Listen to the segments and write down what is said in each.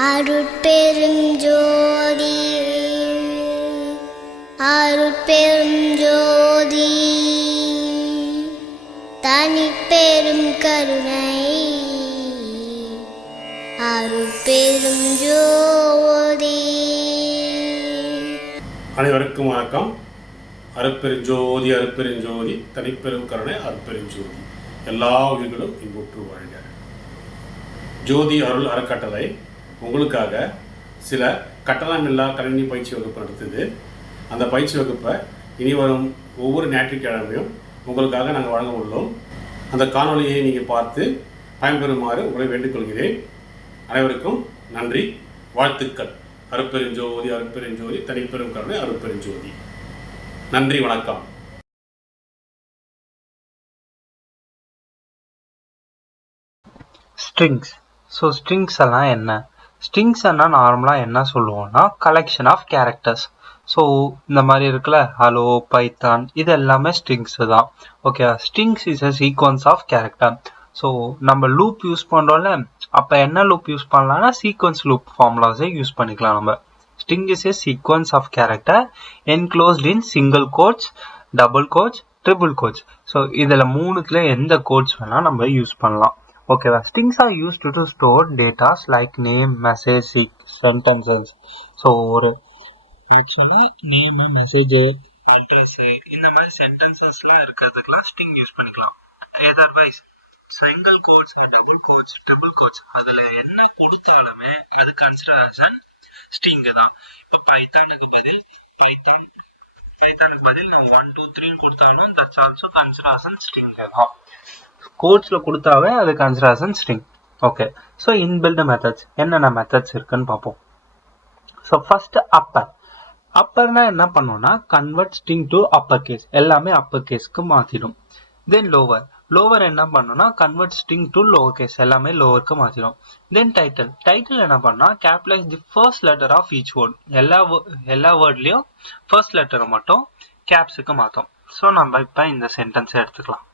அருட்பெருஞ்சோதி அருட்பெருஞ்சோதி தனிப்பெரும் கருணை அருட்பெருஞ்சோதி. அனைவருக்கும் வணக்கம். அருட்பெருஞ்சோதி அருட்பெருஞ்சோதி தனிப்பெரும் கருணை அருட்பெருஞ்சோதி. எல்லா உயிர்களும் இன்புற்று வாழ்க. ஜோதி அருள் அறக்கட்டளை உங்களுக்காக சில கட்டணமில்லா கணினி பயிற்சி வகுப்பு நடத்துது. அந்த பயிற்சி வகுப்பை இனி வரும் ஒவ்வொரு ஞாயிற்றுக்கிழமையும் உங்களுக்காக நாங்கள் வழங்க உள்ளோம். அந்த காணொலியை நீங்கள் பார்த்து பயன்பெறுமாறு உங்களை வேண்டிக்கொள்கிறேன். அனைவருக்கும் நன்றி, வாழ்த்துக்கள். அருட்பெருஞ்சோதி அருட்பெருஞ்சோதி தனிப்பெரும் கருணை அருட்பெருஞ்சோதி. நன்றி, வணக்கம். ஸ்ட்ரிங்ஸ். ஸோ ஸ்ட்ரிங்ஸ் எல்லாம் என்ன? ஸ்ட்ரிங்ஸ் என்ன நார்மலாக என்ன சொல்லுவோம்னா கலெக்ஷன் ஆஃப் கேரக்டர்ஸ். ஸோ இந்த மாதிரி இருக்குல்ல, ஹலோ, பைத்தான், இது எல்லாமே ஸ்ட்ரிங்ஸ் தான். Okay, strings is a sequence of character. So நம்ம லூப் யூஸ் பண்ணுறோம்ல, அப்போ என்ன லூப் யூஸ் பண்ணலாம்னா சீக்வன்ஸ் லூப் ஃபார்முலாஸே யூஸ் பண்ணிக்கலாம். நம்ம string is a sequence of character enclosed in single quotes, double quotes, triple quotes. So இதில் மூணுத்துல எந்த கோட்ஸ் வேணால் நம்ம யூஸ் பண்ணலாம். ஓகேவா? Strings R used to store datas like name, message, sentences. So ஒரு ஆக்சுவலாக நேமு, மெசேஜு, அட்ரஸு, இந்த மாதிரி சென்டென்சஸ்லாம் இருக்கிறதுக்கெலாம் ஸ்ட்ரிங் யூஸ் பண்ணிக்கலாம். Otherwise single quotes, double quotes, triple quotes, அதில் என்ன கொடுத்தாலுமே அது கன்சிடர் ஸ்ட்ரிங் தான். இப்போ பைத்தானுக்கு பதில் நான் 1 2 3 கொடுத்தாலும் தட்ஸ் ஆல்சோ கன்சிடர் ஸ்ட்ரிங் தான். கோட்ஸ்ல கொடுத்தாவே அது consider string. Okay, so inbuilt methods என்னென்ன மெத்தட்ஸ் இருக்குன்னு பார்ப்போம். ஸோ ஃபர்ஸ்ட் அப்பர்னா என்ன பண்ணோம்னா convert string to upper case, எல்லாமே அப்பர் கேஸ்க்கு மாத்திடும். தென் லோவர் என்ன பண்ணோம்னா convert string to lower case, எல்லாமே லோவருக்கு மாத்திடும். தென் டைட்டில் என்ன பண்ணா capitalize the first letter of each word, எல்லா வேர்ட்லயும் ஃபர்ஸ்ட் லெட்டரை மட்டும் கேப்ஸுக்கு மாத்தோம். ஸோ நம்ம இப்ப இந்த சென்டென்ஸை எடுத்துக்கலாம்.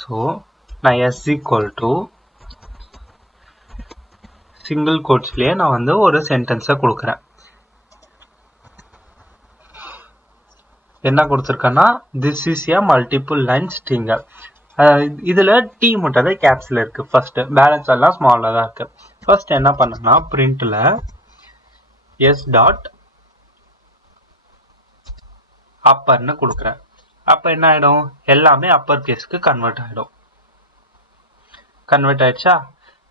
ஸோ நான் எஸ் ஈக்குவல் டு சிங்கிள் கோட்ஸ்லயே நான் வந்து ஒரு சென்டென்ஸை கொடுக்குறேன். என்ன கொடுத்துருக்கேன்னா this is a multiple line string. இதுல டி மட்டும் தான் கேப்ஸ்ல இருக்கு. ஃபர்ஸ்ட் பேலன்ஸ் எல்லாம் ஸ்மால்ல தான் இருக்கு. ஃபர்ஸ்ட் என்ன பண்ணனா பிரிண்ட்ல எஸ் டாட் அப்பர்னு கொடுக்குறேன். அப்ப என்ன ஆயிடும், எல்லாமே அப்பர் கேஸ்க்கு கன்வெர்ட் ஆயிடுச்சா.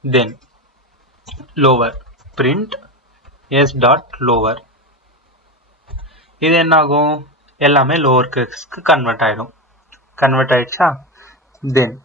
Then lower print S dot lower, இது என்ன ஆகும், எல்லாமே லோவர் கேஸ்க்கு கன்வெர்ட் ஆயிடுச்சா. தென்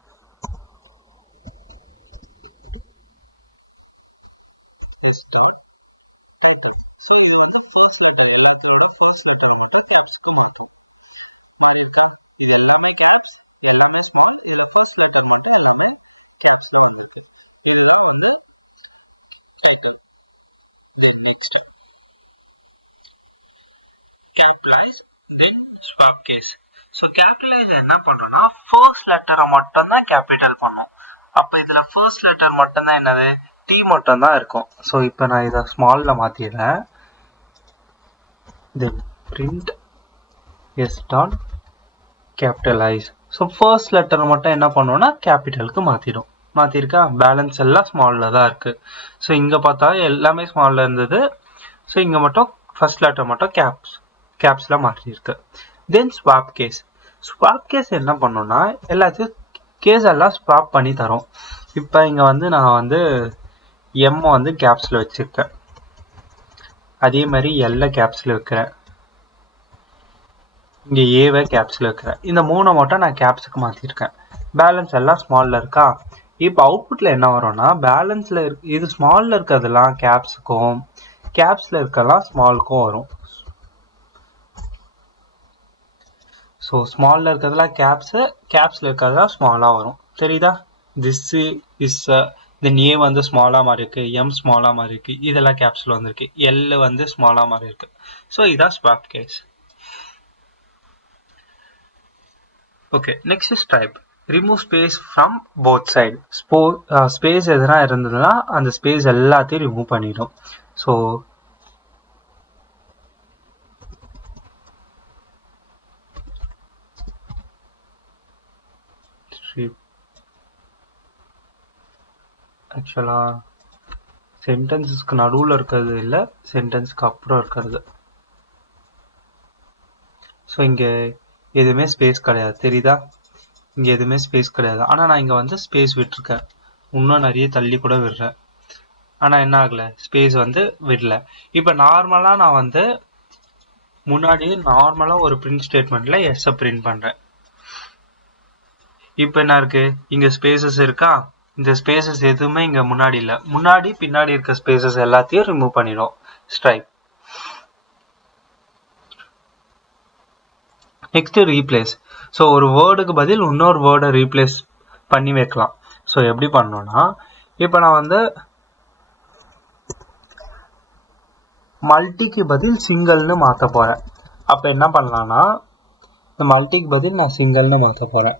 capitalize, then swap case. So capitalize என்ன பண்றோம்னா ஃபர்ஸ்ட் லெட்டரை மட்டும் தான் கேபிட்டல் பண்ணும். அப்ப இதுல ஃபர்ஸ்ட் லெட்டர் மட்டும் தான் என்னது, டி மட்டும் தான் இருக்கும். ஸோ இப்போ நான் இதை ஸ்மால்ல மாத்திடுறேன். Then print S dot capitalise. So first letter மட்டும் என்ன பண்ணுவோம்னா கேபிட்டலுக்கு மாத்திருக்கா. பேலன்ஸ் எல்லாம் ஸ்மால்ல தான் இருக்கு. ஸோ இங்க பார்த்தா எல்லாமே ஸ்மால்ல இருந்தது. ஸோ இங்க மட்டும் ஃபர்ஸ்ட் லெட்டர் மட்டும் கேப்ஸ்ல மாற்றிருக்கு. தென் ஸ்வாப் கேஸ் என்ன பண்ணோம்னா எல்லாத்தையும் கேஸ் எல்லாம் ஸ்வாப் பண்ணி தரும். இப்போ இங்க வந்து நான் வந்து எம் வந்து கேப்ஸ்ல வச்சிருக்கேன், அதே மாதிரி எல்ல கேப்ஸ்ல வைக்கிறேன், இங்க ஏவை கேப்ஸ்ல வைக்கிறேன். இந்த மூணை மட்டும் நான் கேப்ஸுக்கு மாத்திருக்கேன். பேலன்ஸ் எல்லாம் ஸ்மால்ல இருக்கா. இப்போ அவுட்புட்ல என்ன வரும்னா பேலன்ஸ்ல இது ஸ்மால்ல இருக்கிறதெல்லாம் கேப்ஸுக்கும், கேப்ஸ்ல இருக்கலாம் ஸ்மால்க்கும் வரும். ஸோ ஸ்மால்ல இருக்கிறதுலாம் கேப்ஸ்ல இருக்கிறதுலாம் ஸ்மாலா வரும். தெரியுதா? திஸ் இஸ் தென் ஏ வந்து ஸ்மாலா மாதிரி இருக்கு, எம் ஸ்மாலா மாதிரி இருக்கு, இதெல்லாம் கேப்ஸ்ல வந்திருக்கு, எல் வந்து ஸ்மாலா மாதிரி இருக்கு. ஸோ இதான் swap case. Okay, next is type. Remove space from both side. Space எதனா இருந்ததுன்னா அந்த ஸ்பேஸ் எல்லாத்தையும் ரிமூவ் பண்ணிடும். ஸோ ஆக்சுவலாக சென்டென்ஸஸ்க்கு நடுவில் இருக்கிறது இல்லை, சென்டென்ஸ்க்கு அப்புறம் இருக்கிறது. ஸோ இங்கே எதுவுமே ஸ்பேஸ் கிடையாது, தெரியுதா? இங்கே எதுவுமே ஸ்பேஸ் கிடையாது. ஆனால் நான் இங்கே வந்து ஸ்பேஸ் விட்டுருக்கேன், இன்னும் நிறைய தள்ளி கூட விடுறேன். ஆனால் என்ன ஆகலை, ஸ்பேஸ் வந்து விடல. இப்போ நார்மலாக நான் வந்து முன்னாடியே நார்மலாக ஒரு பிரிண்ட் ஸ்டேட்மெண்ட்டில் எஸ்ஸை பிரிண்ட் பண்ணுறேன். இப்போ என்ன இருக்கு, இங்கே ஸ்பேசஸ் இருக்கா? இந்த ஸ்பேசஸ் எதுவுமே இங்கே முன்னாடி இல்லை. முன்னாடி பின்னாடி இருக்க ஸ்பேசஸ் எல்லாத்தையும் ரிமூவ் பண்ணிடும் ஸ்ட்ரைப். Next replace. ஸோ ஒரு வேர்டுக்கு பதில் இன்னொரு வேர்டை ரீப்ளேஸ் பண்ணி வைக்கலாம். ஸோ எப்படி பண்ணோன்னா, இப்போ நான் வந்து மல்டிக்கு பதில் சிங்கிள்னு மாற்ற போகிறேன். அப்போ என்ன பண்ணலான்னா, இந்த மல்டிக்கு பதில் நான் சிங்கிள்னு மாற்ற போகிறேன்.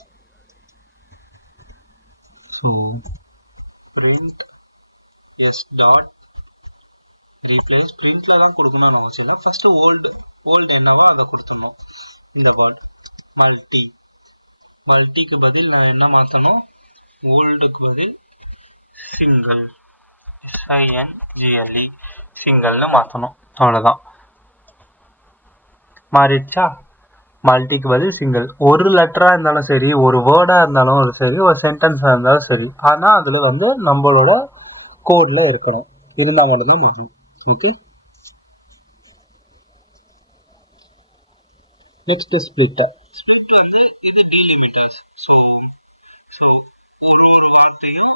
So print s dot replace. printல தான் கொடுக்கணும்னு அவசியம் இல்லை, ஃபர்ஸ்ட் ஓல்டு என்னவோ அதை கொடுத்துடணும். இந்த வேர்ட் மல்டிக்கு பதில் நான் என்ன மாற்றணும், ஓல்டுக்கு பதில் சிங்கிள், SINGLE சிங்கிள்னு மாற்றணும். அவ்வளோதான், மாறிடுச்சா? மல்டிக்கு பதில் சிங்கிள். ஒரு லெட்டராக இருந்தாலும் சரி, ஒரு வேர்டாக இருந்தாலும் சரி, ஒரு சென்டென்ஸாக இருந்தாலும் சரி, ஆனால் அதில் வந்து நம்மளோட கோடில் இருக்கணும், இருந்தால் மட்டும்தான் பண்ணணும். Okay, next split. ஸ்பிளிட் வந்து இது டீலிமிட்டர்ஸ். ஸோ ஒரு வார்த்தையும்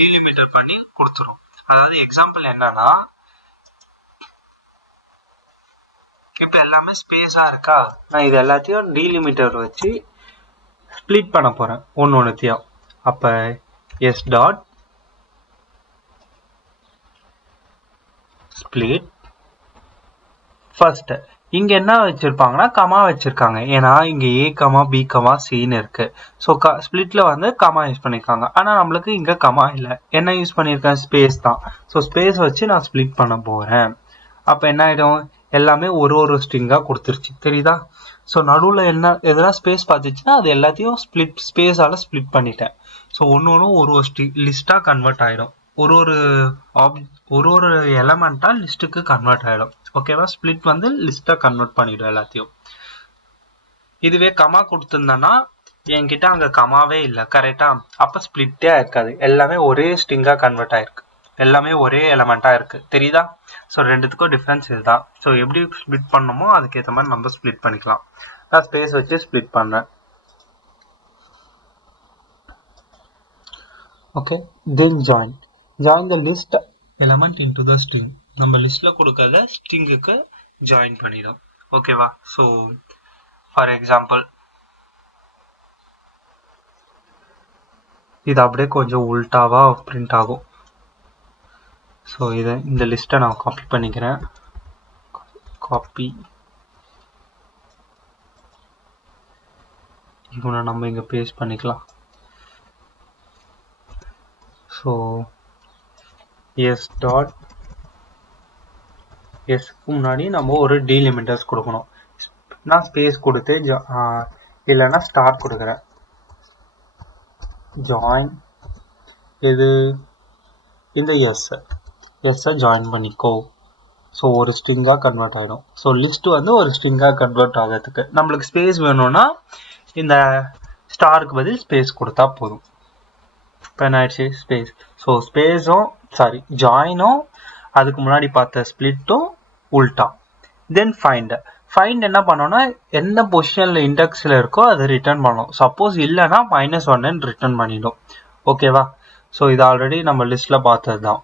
டீலிமிட்டர் பண்ணி கொடுத்துரும். அதாவது எக்ஸாம்பிள் என்னன்னா, இப்போ எல்லாமே ஸ்பேஸா இருக்கா, நான் இது எல்லாத்தையும் டீலிமிட்டர் வச்சு ஸ்பிளிட் பண்ண போறேன் ஒன்னொன்னுத்தையும். அப்ப எஸ் டாட் ஸ்பிளிட். ஃபர்ஸ்ட் இங்க என்ன வச்சிருப்பாங்கன்னா கமா வச்சிருக்காங்க, ஏன்னா இங்க ஏ கமா பி கமா சின்னு இருக்கு. ஸோ ஸ்பிளிட்ல வந்து கமா யூஸ் பண்ணிருக்காங்க. ஆனா நம்மளுக்கு இங்க கமா இல்லை, என்ன யூஸ் பண்ணிருக்கேன், ஸ்பேஸ் தான். ஸோ ஸ்பேஸ் வச்சு நான் ஸ்பிளிட் பண்ண போறேன். அப்ப என்ன ஆயிடும், எல்லாமே ஒரு ஸ்ட்ரிங்கா கொடுத்துருச்சு, தெரியுதா? ஸோ நடுவில் என்ன எதனா ஸ்பேஸ் பார்த்துச்சுன்னா அது எல்லாத்தையும் ஸ்பேஸால ஸ்பிளிட் பண்ணிட்டேன். ஸோ ஒன்று ஒரு லிஸ்டா கன்வெர்ட் ஆயிடும், ஒரு எலமெண்டா லிஸ்ட்டுக்கு கன்வெர்ட் ஆயிடும். ஓகேவா? ஸ்பிளிட் வந்து லிஸ்டா கன்வெர்ட் பண்ணிடும் எல்லாத்தையும். இதுவே கமா கொடுத்துருந்தேன்னா என்கிட்ட அங்க கமாவே இல்லை, கரெக்டா? அப்ப ஸ்பிளிட்டே இருக்காது, எல்லாமே ஒரே ஸ்ட்ரிங்கா கன்வெர்ட் ஆயிருக்கு, எல்லாமே ஒரே எலமெண்டா இருக்கு, தெரியுதா? ஸோ ரெண்டுத்துக்கும் டிஃபரன்ஸ் இதுதான். ஸோ எப்படி ஸ்பிளிட் பண்ணணுமோ அதுக்கேற்ற மாதிரி நம்ம ஸ்பிளிட் பண்ணிக்கலாம். நான் ஸ்பேஸ் வச்சு ஸ்பிளிட் பண்றேன். Okay, then join the list element into the string. நம்ம லிஸ்ட்ல கொடுக்காத ஸ்ட்ரிங்குக்கு ஜாயின் பண்ணிடும். ஓகேவா? ஸோ ஃபார் எக்ஸாம்பிள் இது அப்படியே கொஞ்சம் உல்டாவா பிரிண்ட் ஆகும். ஸோ இந்த லிஸ்ட்டை நான் காப்பி பண்ணிக்கிறேன். காப்பி, இவனை நம்ம இங்கே பேஸ்ட் பண்ணிக்கலாம். ஸோ எஸ் டாட் எஸ்க்கு முன்னாடி நம்ம ஒரு டீலிமிட்டர்ஸ் கொடுக்கணும். நான் ஸ்பேஸ் கொடுத்து இல்லைன்னா ஸ்டார் கொடுக்குறேன். ஜாயின் இது இந்த எஸ்ஸை ஜாயின் பண்ணிக்கோ. ஸோ ஒரு ஸ்ட்ரிங்காக கன்வெர்ட் ஆகிடும். ஸோ லிஸ்ட் வந்து ஒரு ஸ்ட்ரிங்காக கன்வெர்ட் ஆகிறதுக்கு நம்மளுக்கு ஸ்பேஸ் வேணும்னா இந்த ஸ்டாருக்கு பதில் ஸ்பேஸ் கொடுத்தா போதும். இப்போ என்ன ஆயிடுச்சு, ஸ்பேஸ். ஸோ ஸ்பேஸும் ஜாயினும் அதுக்கு முன்னாடி பார்த்த ஸ்பிளிட்டும் உல்டா. தென் ஃபைண்ட் என்ன பண்ணோம்னா எந்த பொசிஷனில் இண்டெக்ஸில் இருக்கோ அதை ரிட்டர்ன் பண்ணணும். சப்போஸ் இல்லைன்னா -1 ரிட்டர்ன் பண்ணிடும். ஓகேவா? ஸோ இது ஆல்ரெடி நம்ம லிஸ்ட்ல பார்த்தது தான்.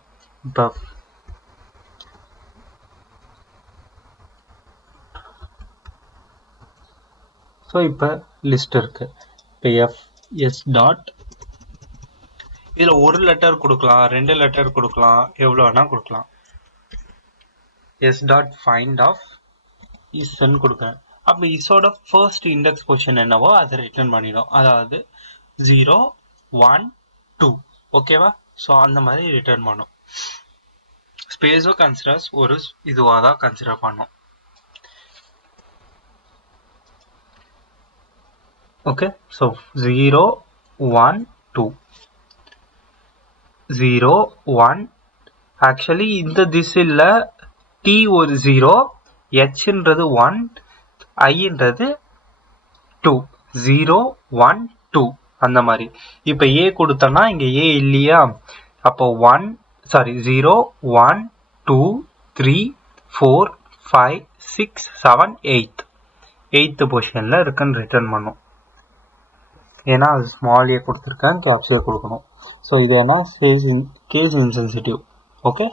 இப்போ லிஸ்ட் இருக்கு. இப்போ எஸ் டாட் இதுல ஒரு லெட்டர் கொடுக்கலாம், 2 லெட்டர் கொடுக்கலாம், எவ்வளோ வேணா கொடுக்கலாம். எஸ் டாட் ஃபைண்ட் ஆஃப் இஸ்ன்னு கொடுக்குறேன். அப்போ இஸோட ஃபர்ஸ்ட் இண்டெக்ஸ் பொசிஷன் என்னவோ அதை ரிட்டர்ன் பண்ணிடும். அதாவது 0, 1, 2. ஓகேவா? ஸோ அந்த மாதிரி ரிட்டர்ன் பண்ணும். ஸ்பேஸோ கன்சிடர்ஸ் ஒரு இதுவாக தான் கன்சிடர் பண்ணும். Okay, so 0, 1, 2. 0, 1. ஆக்சுவலி இந்த திசையில் டி ஒரு 0, ஹெச்ன்றது 1, ஐன்றது 2. 0, 1, 2 அந்த மாதிரி. இப்போ ஏ கொடுத்தோன்னா இங்கே ஏ இல்லையா, அப்போ 0, 1, 2, 3, 4, 5, 6, 7, 8th பொசிஷனில் இருக்குன்னு ரிட்டர்ன் பண்ணும். ஏன்னா அது ஸ்மால் ஏ கொடுத்துருக்கேன், கேப்ஸ் ஏ கொடுக்கணும். ஸோ இது என்ன கேஸ் இன்சென்சிட்டிவ். ஓகே,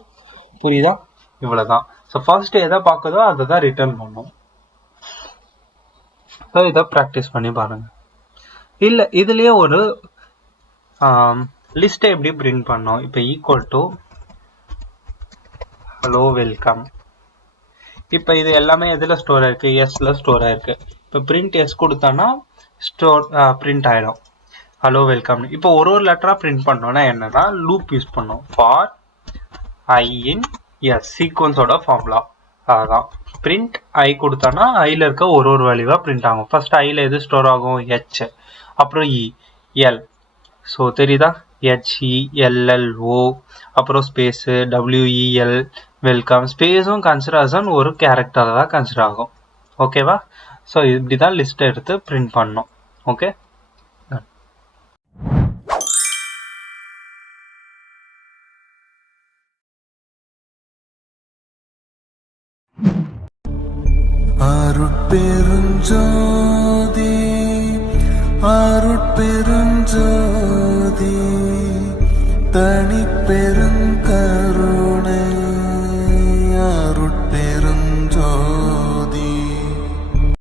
புரியுதா? இவ்வளோதான். ஸோ ஃபர்ஸ்ட் எதை பார்க்குதோ அதை தான் ரிட்டர்ன் பண்ணும். ஸோ இதை ப்ராக்டிஸ் பண்ணி பாருங்கள். இல்லை இதுலேயே ஒரு லிஸ்ட்டை எப்படி பிரிண்ட் பண்ணோம். இப்போ ஈக்குவல் டு ஹலோ வெல்கம். இப்போ இது எல்லாமே எதில் ஸ்டோர் ஆயிருக்கு? எஸ்ல ஸ்டோர் ஆயிருக்கு. இப்போ பிரிண்ட் எஸ் கொடுத்தோன்னா பிரிண்ட் ஆகிடும் ஹலோ வெல்கம். இப்போ ஒரு லெட்டராக பிரிண்ட் பண்ணோன்னா என்னன்னா லூப் யூஸ் பண்ணோம். ஃபார் ஐ இன் எஸ் சீக்வன்ஸோட ஃபார்முலா அதுதான். பிரிண்ட் ஐ கொடுத்தோன்னா ஐயில் இருக்க ஒரு வேல்யூவாக பிரிண்ட் ஆகும். ஃபர்ஸ்ட் ஐயில் எது ஸ்டோர் ஆகும்? ஹெச், அப்புறம் இ, எல். ஸோ தெரியுதா? HELLO, அப்புறம் ஸ்பேஸு WEL வெல்கம். ஸ்பேஸும் கன்சிடர் ஒரு கேரக்டர் தான் கன்சிடர் ஆகும். ஓகேவா? ஸோ இப்படி தான் லிஸ்ட்டை எடுத்து பிரிண்ட் பண்ணோம். ஓகே, அருட்பெருஞ்சோதி அருட்பெருஞ்சோதி தனிப்பெருங்கருணை